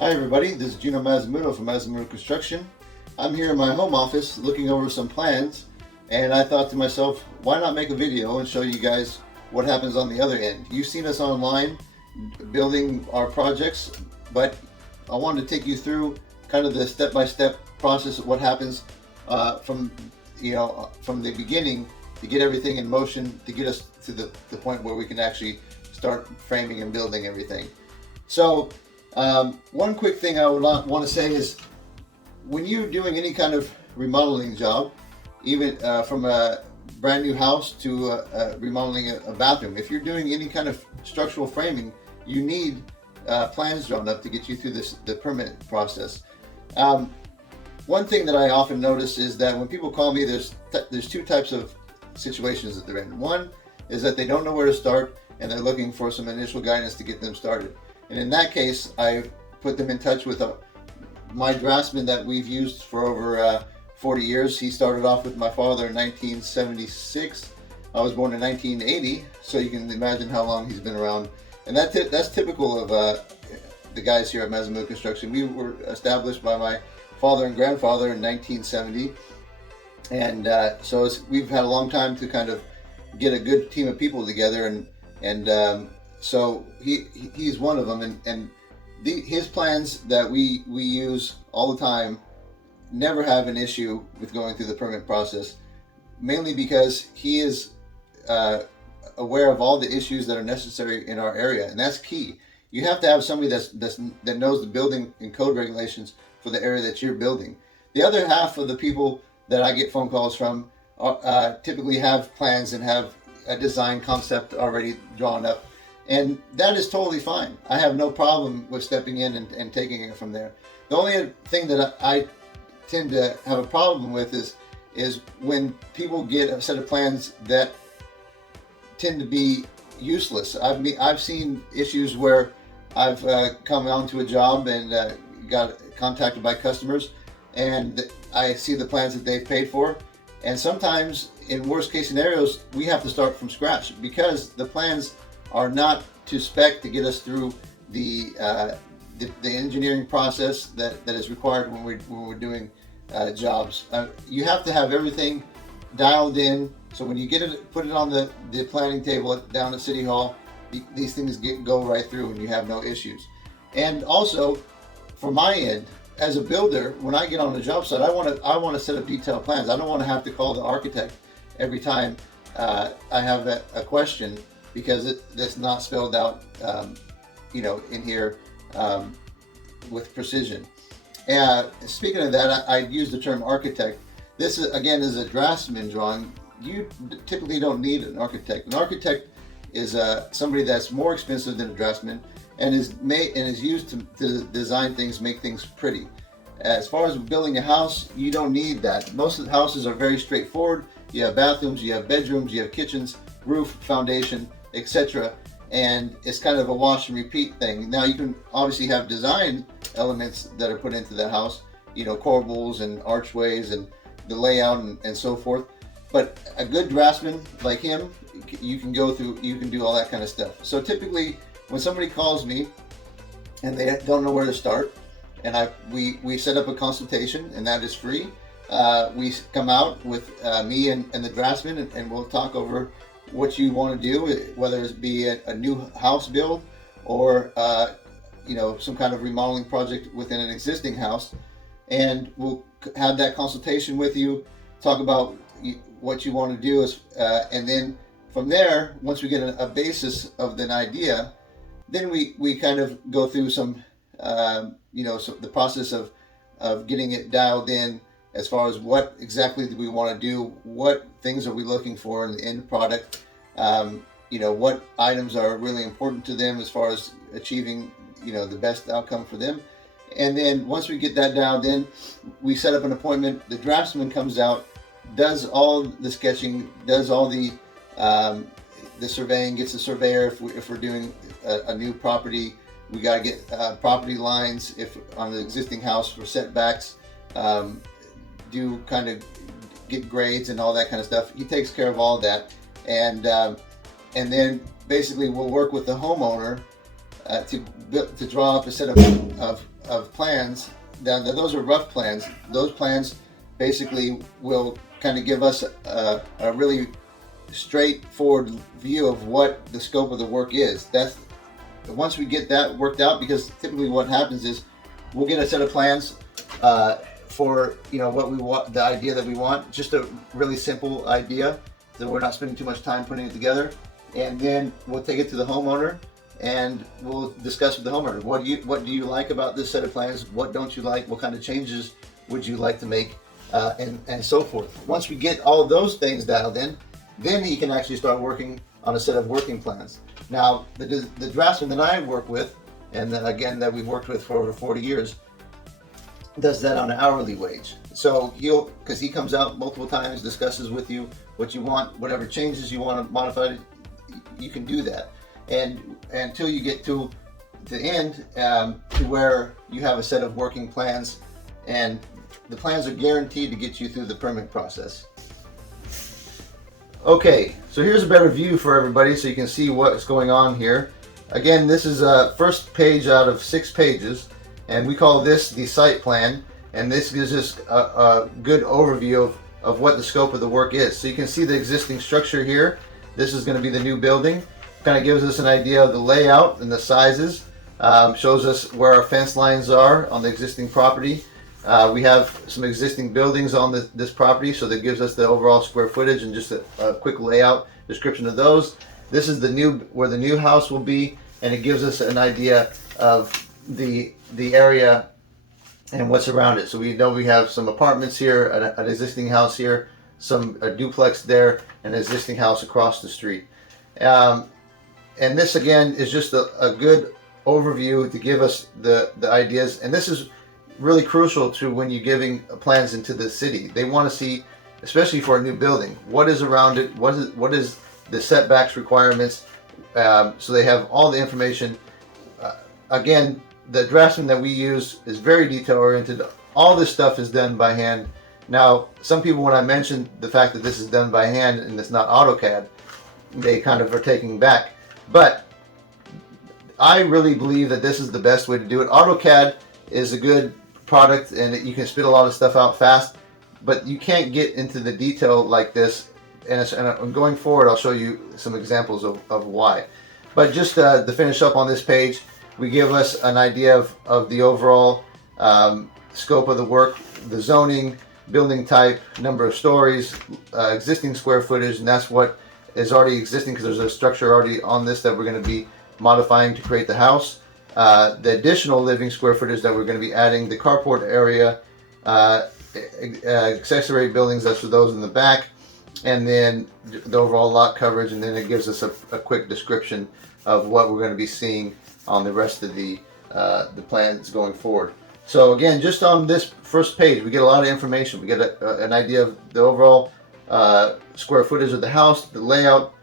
Hi everybody, this is Gino Mazzamuno from Mazzamuno Construction. I'm here in my home office looking over some plans, and I thought to myself, why not make a video and show you guys what happens on the other end. You've seen us online building our projects, but I wanted to take you through kind of the step-by-step process of what happens from the beginning to get everything in motion to get us to the point where we can actually start framing and building everything. So one quick thing I would want to say is when you're doing any kind of remodeling job, even from a brand new house to remodeling a bathroom, if you're doing any kind of structural framing, you need plans drawn up to get you through the permit process. One thing that I often notice is that when people call me, there's two types of situations that they're in. One is that they don't know where to start and they're looking for some initial guidance to get them started. And in that case, I put them in touch with my draftsman that we've used for over 40 years. He started off with my father in 1976. I was born in 1980, so you can imagine how long he's been around. And that's typical of the guys here at Mazzamuno Construction. We were established by my father and grandfather in 1970. And so we've had a long time to kind of get a good team of people together, and so he's one of them, and his plans that we use all the time never have an issue with going through the permit process, mainly because he is aware of all the issues that are necessary in our area, and that's key. You have to have somebody that knows the building and code regulations for the area that you're building. The other half of the people that I get phone calls from typically have plans and have a design concept already drawn up. And that is totally fine. I have no problem with stepping in and taking it from there. The only thing that I tend to have a problem with is when people get a set of plans that tend to be useless. I've seen issues where I've come onto a job and got contacted by customers, and I see the plans that they've paid for, and sometimes in worst case scenarios we have to start from scratch because the plans are not to spec to get us through the engineering process that is required when we're doing jobs. You have to have everything dialed in, so when you put it on the planning table down at City Hall, these things go right through and you have no issues. And also, for my end, as a builder, when I get on the job site, I want to set up detailed plans. I don't want to have to call the architect every time I have a question, because that's not spelled out, in here with precision. Speaking of that, I use the term architect. This is a draftsman drawing. You typically don't need an architect. An architect is somebody that's more expensive than a draftsman, and is used to design things, make things pretty. As far as building a house, you don't need that. Most of the houses are very straightforward. You have bathrooms, you have bedrooms, you have kitchens, roof, foundation, etc. And it's kind of a wash and repeat thing. Now you can obviously have design elements that are put into the house, corbels and archways and the layout and so forth. But a good draftsman like him, you can do all that kind of stuff. So typically when somebody calls me and they don't know where to start, and we set up a consultation, and that is free. We come out with me and the draftsman, and we'll talk over what you want to do, whether it be a new house build or some kind of remodeling project within an existing house. And we'll have that consultation with you, talk about what you want to do, and then from there, once we get a basis of an idea, then we kind of go through some the process of getting it dialed in as far as what exactly do we want to do, what things are we looking for in the end product, what items are really important to them as far as achieving the best outcome for them. And then once we get that dialed in, we set up an appointment. The draftsman comes out, does all the sketching, does all the surveying, gets the surveyor if we're doing a new property. We got to get property lines if on the existing house for setbacks, do kind of get grades and all that kind of stuff. He takes care of all that, and then basically we'll work with the homeowner to draw up a set of plans. Now, those are rough plans. Those plans basically will kind of give us a really straightforward view of what the scope of the work is. That's once we get that worked out, because typically what happens is we'll get a set of plans for what we want, the idea that we want, just a really simple idea that we're not spending too much time putting it together, and then we'll take it to the homeowner and we'll discuss with the homeowner, what do you like about this set of plans, what don't you like, what kind of changes would you like to make, and so forth. Once we get all those things dialed in, then he can actually start working on a set of working plans. Now, the draftsman that I work with, and then again that we've worked with for over 40 years, does that on an hourly wage. So because he comes out multiple times, discusses with you what you want, whatever changes you want to modify, you can do that. And until you get to the end, to where you have a set of working plans, and the plans are guaranteed to get you through the permit process. Okay, so here's a better view for everybody so you can see what's going on here. Again, this is a first page out of 6 pages, and we call this the site plan, and this gives us a good overview of what the scope of the work is. So you can see the existing structure here. This is going to be the new building. Kind of gives us an idea of the layout and the sizes. Shows us where our fence lines are on the existing property. We have some existing buildings on this property, so that gives us the overall square footage and just a quick layout description of those. This is where the new house will be, and it gives us an idea of the area and what's around it. So we know we have some apartments here, an existing house here, a duplex there, and an existing house across the street. And this again is just a good overview to give us the ideas, and this is really crucial to when you're giving plans into the city. They want to see, especially for a new building, what is around it, what is the setbacks requirements, so they have all the information. Again, the draftsman that we use is very detail oriented. All this stuff is done by hand. Now, some people, when I mentioned the fact that this is done by hand and it's not AutoCAD, they kind of are taking back. But I really believe that this is the best way to do it. AutoCAD is a good product and you can spit a lot of stuff out fast, but you can't get into the detail like this. And going forward, I'll show you some examples of why. But just to finish up on this page, we give us an idea of the overall scope of the work, the zoning, building type, number of stories, existing square footage, and that's what is already existing, because there's a structure already on this that we're going to be modifying to create the house. The additional living square footage that we're going to be adding, the carport area, accessory buildings, that's for those in the back, and then the overall lot coverage, and then it gives us a quick description of what we're going to be seeing on the rest of the plans going forward. So again, just on this first page, we get a lot of information. We get an idea of the overall square footage of the house, the layout,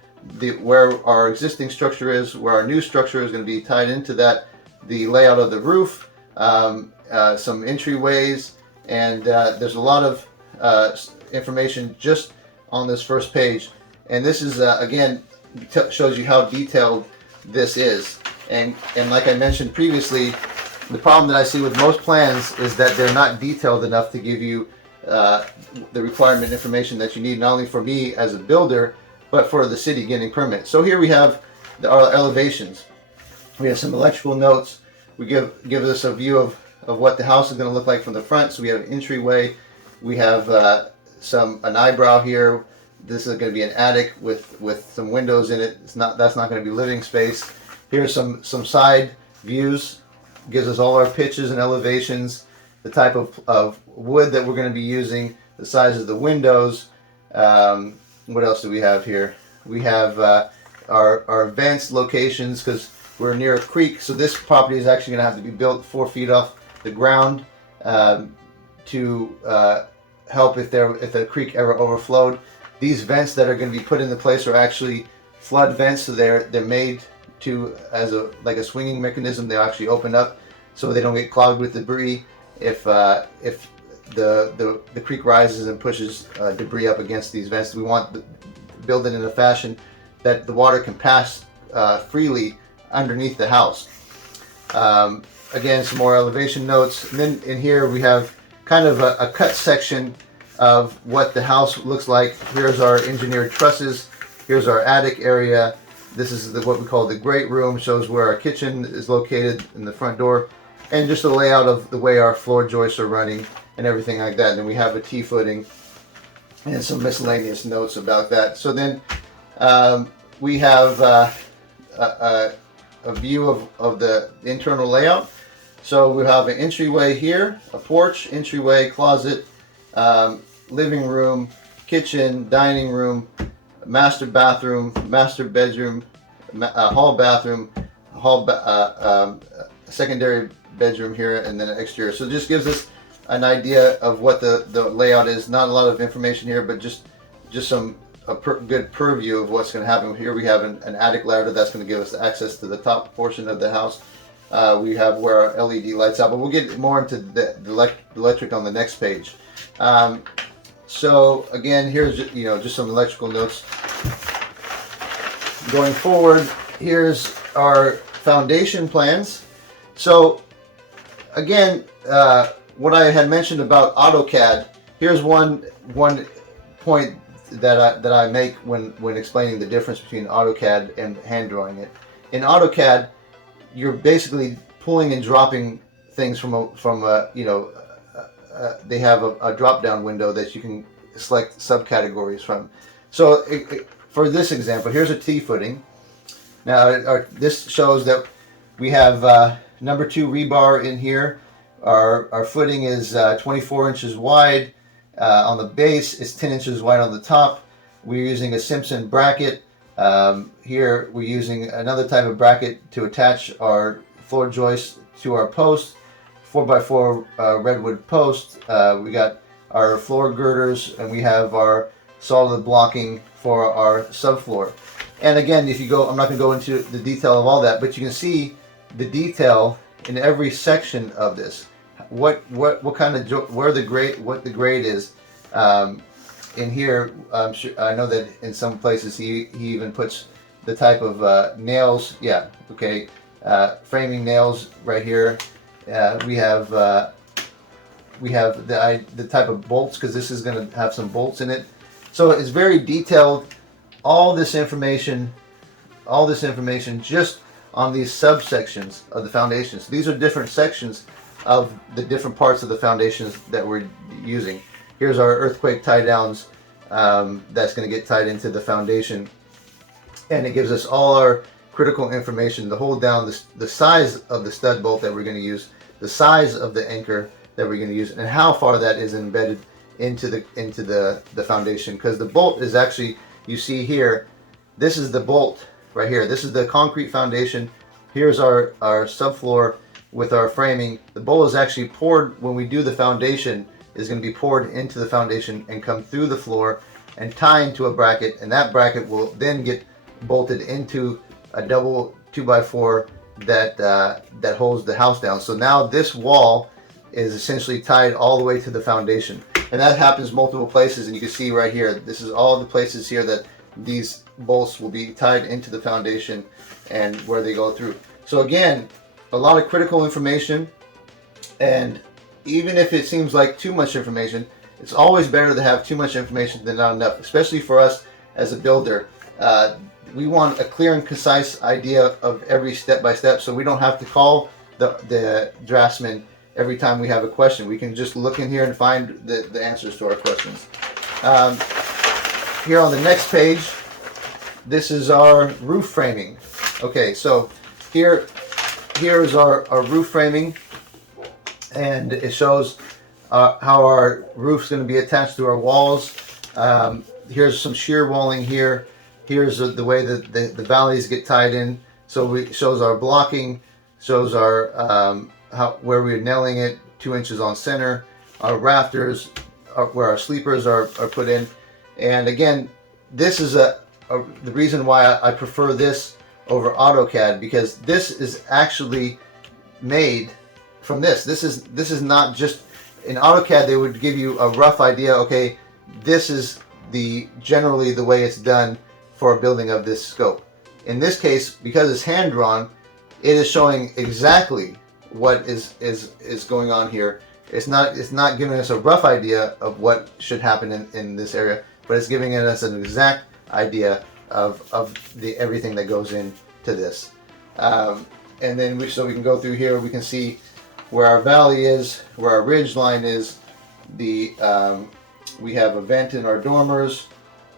where our existing structure is, where our new structure is going to be tied into that, the layout of the roof, some entryways, and there's a lot of information just on this first page. And this is again shows you how detailed this is. And like I mentioned previously, the problem that I see with most plans is that they're not detailed enough to give you the requirement information that you need, not only for me as a builder, but for the city getting permits. So here we have our elevations. We have some electrical notes. We give us a view of what the house is going to look like from the front. So we have an entryway. We have an eyebrow here. This is going to be an attic with some windows in it. That's not going to be living space. Here's some side views. Gives us all our pitches and elevations, the type of wood that we're going to be using, the size of the windows. What else do we have here? We have our vents locations, because we're near a creek, so this property is actually going to have to be built 4 feet off the ground to help if the creek ever overflowed. These vents that are going to be put into place are actually flood vents, so they're made to as like a swinging mechanism. They'll actually open up so they don't get clogged with debris if the creek rises and pushes debris up against these vents. We want to build it in a fashion that the water can pass freely underneath the house. Again, some more elevation notes. And then in here we have kind of a cut section of what the house looks like. Here's our engineered trusses. Here's our attic area. This is what we call the great room. Shows where our kitchen is located in the front door. And just the layout of the way our floor joists are running and everything like that. And then we have a T-footing and some miscellaneous notes about that. So then we have a view of the internal layout. So we have an entryway here, a porch, entryway, closet, living room, kitchen, dining room, master bathroom, master bedroom, hall bathroom, secondary bedroom here, and then an exterior. So it just gives us an idea of what the layout is. Not a lot of information here, but just some good purview of what's going to happen. Here we have an attic ladder that's going to give us access to the top portion of the house. We have where our LED lights out, but we'll get more into the electric on the next page. So again, here's just some electrical notes. Going forward, here's our foundation plans. So again, what I had mentioned about AutoCAD, here's one point that I make when explaining the difference between AutoCAD and hand drawing it. In AutoCAD, you're basically pulling and dropping things they have a drop down window that you can select subcategories from. So for this example, here's a T-footing. Now this shows that we have number 2 rebar in here. Our footing is 24 inches wide on the base. It's 10 inches wide on the top. We're using a Simpson bracket. Here we're using another type of bracket to attach our floor joist to our post, 4x4 redwood post. We got our floor girders, and we have our solid blocking for our subfloor. And again, if you go, I'm not going to go into the detail of all that, but you can see the detail in every section of this. What kind of what the grade is. In here, I know that in some places he even puts the type of nails. Yeah, okay, framing nails right here. We have the type of bolts, because this is going to have some bolts in it. So it's very detailed. All this information just on these subsections of the foundations. These are different sections of the different parts of the foundations that we're using. Here's our earthquake tie downs that's going to get tied into the foundation, and it gives us all our critical information to hold down the size of the stud bolt that we're going to use, the size of the anchor that we're going to use, and how far that is embedded into the foundation. Because the bolt is actually, you see here, this is the bolt right here. This is the concrete foundation. Here's our subfloor with our framing. The bolt is actually poured when we do the foundation. Is going to be poured into the foundation and come through the floor and tie into a bracket, and that bracket will then get bolted into a double 2x4 that holds the house down. So now this wall is essentially tied all the way to the foundation, and that happens multiple places. And you can see right here, this is all the places here that these bolts will be tied into the foundation and where they go through. So again, a lot of critical information, and even if it seems like too much information, it's always better to have too much information than not enough, especially for us as a builder. We want a clear and concise idea of every step by step, so we don't have to call the draftsman every time we have a question. We can just look in here and find the answers to our questions. Here on the next page, this is our roof framing. Okay, so here is our roof framing. And it shows how our roof's going to be attached to our walls. Here's some shear walling here. Here's the way that the valleys get tied in. So it shows our blocking, shows our where we're nailing it, 2 inches on center. Our rafters, where our sleepers are put in. And again, this is the reason why I prefer this over AutoCAD, because this is actually made from this. This is not just, in AutoCAD they would give you a rough idea, okay, this is generally the way it's done for a building of this scope. In this case, because it's hand drawn, it is showing exactly what is going on here. It's not giving us a rough idea of what should happen in this area, but it's giving us an exact idea of the everything that goes into this. And then so we can go through here. We can see where our valley is, where our ridge line is. We have a vent in our dormers,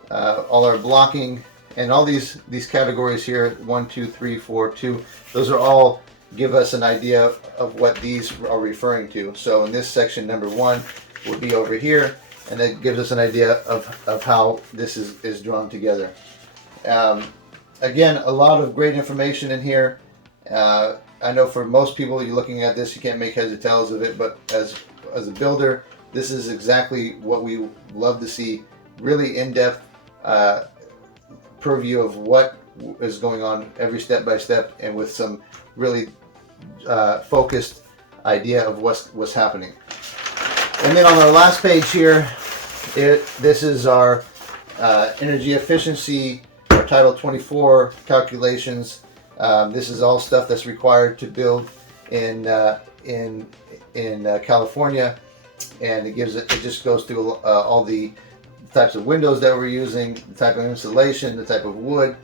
all our blocking, and all these categories here, 1, 2, 3, 4, 2. Those are all give us an idea of what these are referring to. So in this section, number 1 would be over here, and that gives us an idea of how this is drawn together. Again, a lot of great information in here. I know for most people, you're looking at this, you can't make heads or tails of it, but as a builder, this is exactly what we love to see. Really in-depth purview of what is going on every step by step, and with some really focused idea of what's happening. And then on our last page here, this is our energy efficiency, our Title 24 calculations. This is all stuff that's required to build in California, and it just goes through all the types of windows that we're using, the type of insulation, the type of wood,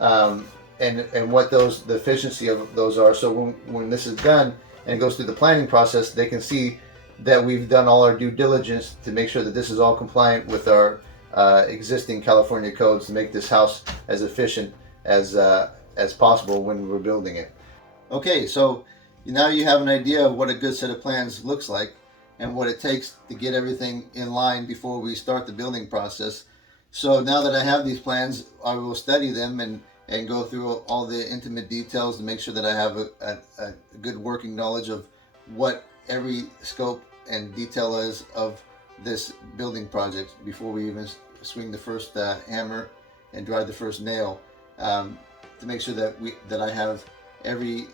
and what the efficiency of those are. So when this is done and it goes through the planning process, they can see that we've done all our due diligence to make sure that this is all compliant with our existing California codes to make this house as efficient as possible when we're building it. Okay, so now you have an idea of what a good set of plans looks like and what it takes to get everything in line before we start the building process. So now that I have these plans, I will study them and go through all the intimate details to make sure that I have a good working knowledge of what every scope and detail is of this building project before we even swing the first hammer and drive the first nail, to make sure that I have every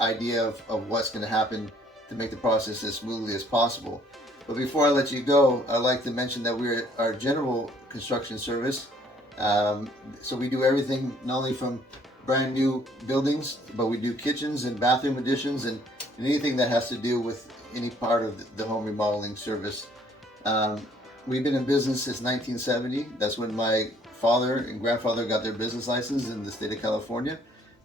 idea of what's going to happen to make the process as smoothly as possible. But before I let you go, I'd like to mention that we're our general construction service. So we do everything, not only from brand new buildings, but we do kitchens and bathroom additions and anything that has to do with any part of the home remodeling service. We've been in business since 1970. That's when my father and grandfather got their business license in the state of California.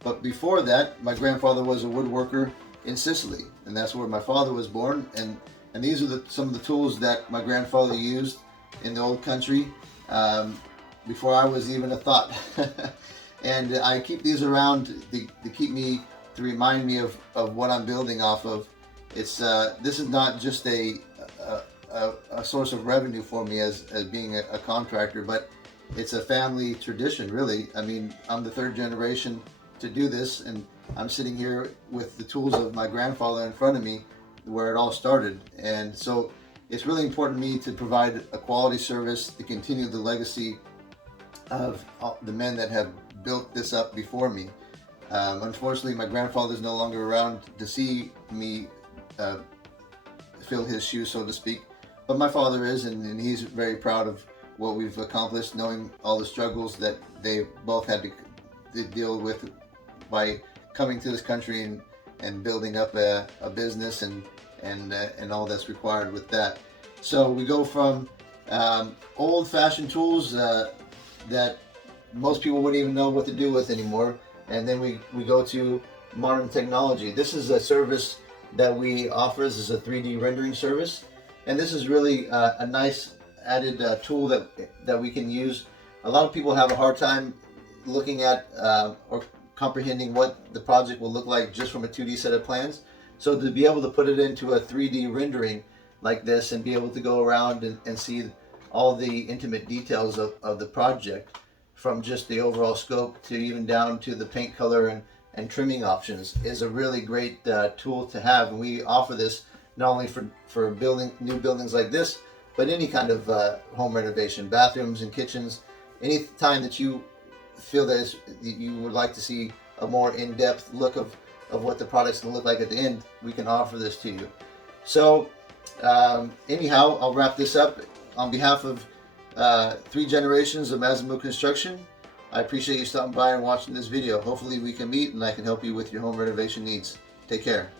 But before that, my grandfather was a woodworker in Sicily, and that's where my father was born. And these are some of the tools that my grandfather used in the old country before I was even a thought. And I keep these around to remind me of what I'm building off of. It's this is not just a source of revenue for me as being a contractor, but it's a family tradition, really. I mean, I'm the third generation to do this, and I'm sitting here with the tools of my grandfather in front of me where it all started. And so it's really important to me to provide a quality service to continue the legacy of the men that have built this up before me. Unfortunately, my grandfather's no longer around to see me fill his shoes, so to speak, but my father is, and he's very proud of what we've accomplished, knowing all the struggles that they both had to deal with by coming to this country and building up a business and all that's required with that. So we go from old-fashioned tools that most people wouldn't even know what to do with anymore, and then we go to modern technology. This is a service that we offer. This is a 3D rendering service, and this is really a nice added tool that we can use. A lot of people have a hard time looking at or comprehending what the project will look like just from a 2D set of plans. So to be able to put it into a 3D rendering like this and be able to go around and see all the intimate details of the project, from just the overall scope to even down to the paint color and trimming options, is a really great tool to have. And we offer this not only for building new buildings like this, but any kind of home renovation, bathrooms and kitchens. Any time that you feel that you would like to see a more in-depth look of what the product's going to look like at the end, we can offer this to you. So anyhow, I'll wrap this up. On behalf of 3 generations of Massimo Construction, I appreciate you stopping by and watching this video. Hopefully we can meet and I can help you with your home renovation needs. Take care.